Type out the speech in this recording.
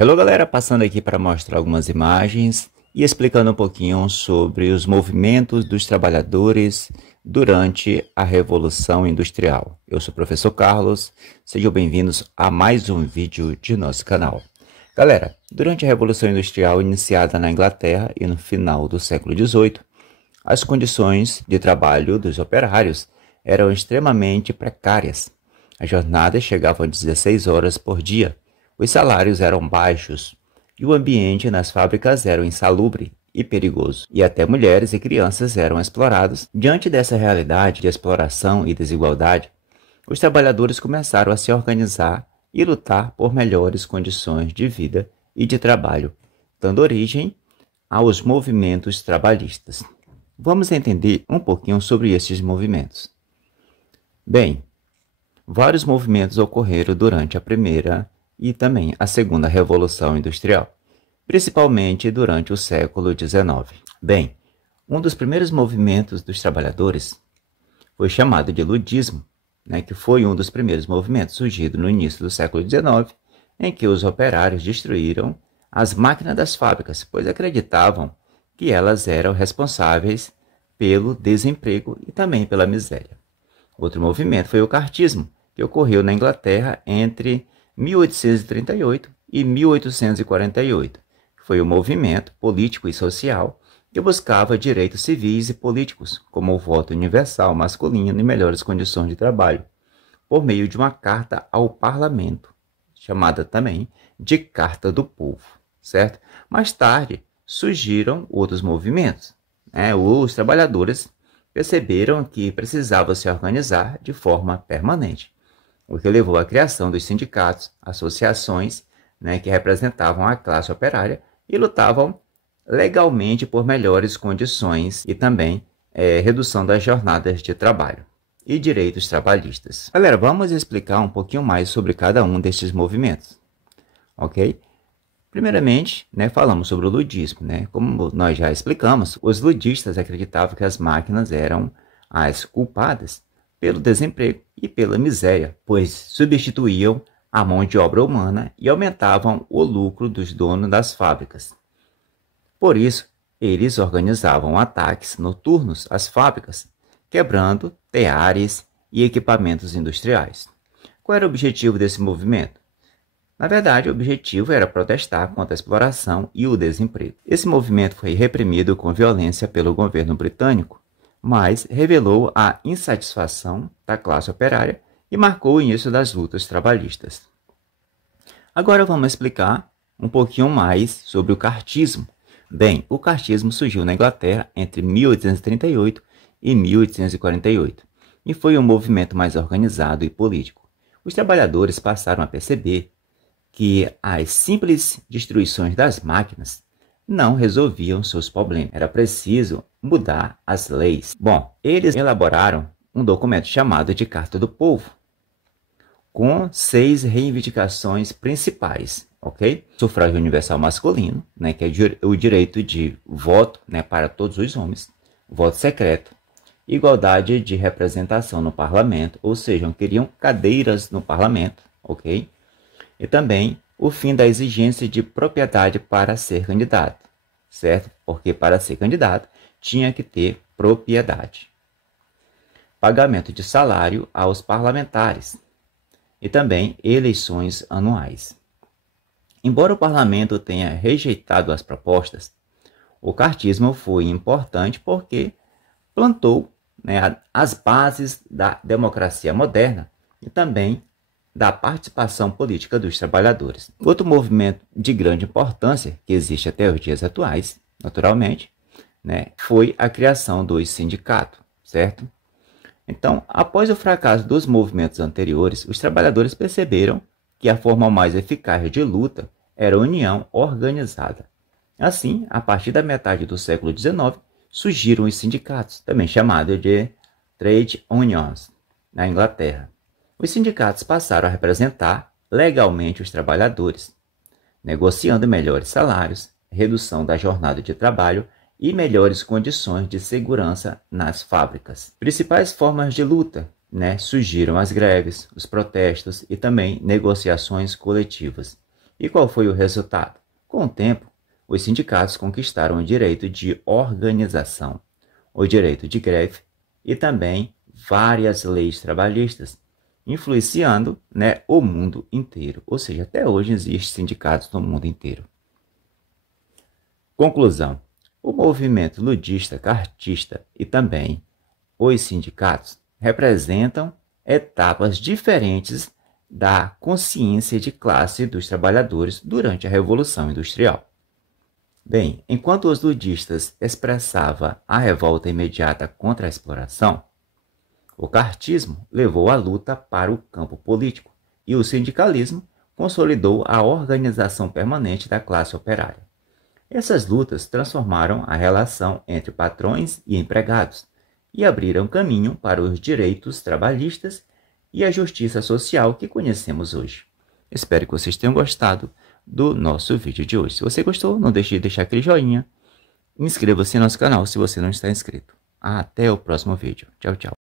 Hello galera, passando aqui para mostrar algumas imagens e explicando um pouquinho sobre os movimentos dos trabalhadores durante a Revolução Industrial. Eu sou o professor Carlos, sejam bem-vindos a mais um vídeo de nosso canal. Galera, durante a Revolução Industrial iniciada na Inglaterra e no final do século XVIII, as condições de trabalho dos operários eram extremamente precárias. As jornadas chegavam a 16 horas por dia. Os salários eram baixos e o ambiente nas fábricas era insalubre e perigoso, e até mulheres e crianças eram explorados. Diante dessa realidade de exploração e desigualdade, os trabalhadores começaram a se organizar e lutar por melhores condições de vida e de trabalho, dando origem aos movimentos trabalhistas. Vamos entender um pouquinho sobre esses movimentos. Bem, vários movimentos ocorreram durante a primeira e também a segunda Revolução Industrial, principalmente durante o século XIX. Bem, um dos primeiros movimentos dos trabalhadores foi chamado de ludismo, que foi um dos primeiros movimentos surgido no início do século XIX, em que os operários destruíram as máquinas das fábricas, pois acreditavam que elas eram responsáveis pelo desemprego e também pela miséria. Outro movimento foi o cartismo, que ocorreu na Inglaterra entre 1838 e 1848. Foi um movimento político e social que buscava direitos civis e políticos, como o voto universal masculino e melhores condições de trabalho, por meio de uma carta ao parlamento, chamada também de Carta do Povo, certo? Mais tarde, surgiram outros movimentos. Os trabalhadores perceberam que precisavam se organizar de forma permanente, o que levou à criação dos sindicatos, associações, que representavam a classe operária e lutavam legalmente por melhores condições e também redução das jornadas de trabalho e direitos trabalhistas. Galera, vamos explicar um pouquinho mais sobre cada um destes movimentos, ok? Primeiramente, falamos sobre o ludismo. Como nós já explicamos, os ludistas acreditavam que as máquinas eram as culpadas pelo desemprego e pela miséria, pois substituíam a mão de obra humana e aumentavam o lucro dos donos das fábricas. Por isso, eles organizavam ataques noturnos às fábricas, quebrando teares e equipamentos industriais. Qual era o objetivo desse movimento? Na verdade, o objetivo era protestar contra a exploração e o desemprego. Esse movimento foi reprimido com violência pelo governo britânico, mas revelou a insatisfação da classe operária e marcou o início das lutas trabalhistas. Agora vamos explicar um pouquinho mais sobre o cartismo. Bem, o cartismo surgiu na Inglaterra entre 1838 e 1848 e foi um movimento mais organizado e político. Os trabalhadores passaram a perceber que as simples destruições das máquinas não resolviam seus problemas. Era preciso mudar as leis. Bom, eles elaboraram um documento chamado de Carta do Povo, com 6 reivindicações principais, ok? Sufrágio universal masculino, que é o direito de voto, para todos os homens, voto secreto, igualdade de representação no parlamento, ou seja, queriam cadeiras no parlamento, ok? E também o fim da exigência de propriedade para ser candidato, certo? Porque para ser candidato tinha que ter propriedade. Pagamento de salário aos parlamentares e também eleições anuais. Embora o parlamento tenha rejeitado as propostas, o cartismo foi importante porque plantou as bases da democracia moderna e também da participação política dos trabalhadores. Outro movimento de grande importância, que existe até os dias atuais, naturalmente, foi a criação dos sindicatos, certo? Então, após o fracasso dos movimentos anteriores, os trabalhadores perceberam que a forma mais eficaz de luta era a união organizada. Assim, a partir da metade do século XIX, surgiram os sindicatos, também chamados de trade unions, na Inglaterra. Os sindicatos passaram a representar legalmente os trabalhadores, negociando melhores salários, redução da jornada de trabalho e melhores condições de segurança nas fábricas. Principais formas de luta, surgiram as greves, os protestos e também negociações coletivas. E qual foi o resultado? Com o tempo, os sindicatos conquistaram o direito de organização, o direito de greve e também várias leis trabalhistas, influenciando, o mundo inteiro. Ou seja, até hoje existem sindicatos no mundo inteiro. Conclusão: o movimento ludista, cartista e também os sindicatos representam etapas diferentes da consciência de classe dos trabalhadores durante a Revolução Industrial. Bem, enquanto os ludistas expressavam a revolta imediata contra a exploração, o cartismo levou a luta para o campo político e o sindicalismo consolidou a organização permanente da classe operária. Essas lutas transformaram a relação entre patrões e empregados e abriram caminho para os direitos trabalhistas e a justiça social que conhecemos hoje. Espero que vocês tenham gostado do nosso vídeo de hoje. Se você gostou, não deixe de deixar aquele joinha. Inscreva-se no nosso canal se você não está inscrito. Até o próximo vídeo. Tchau, tchau.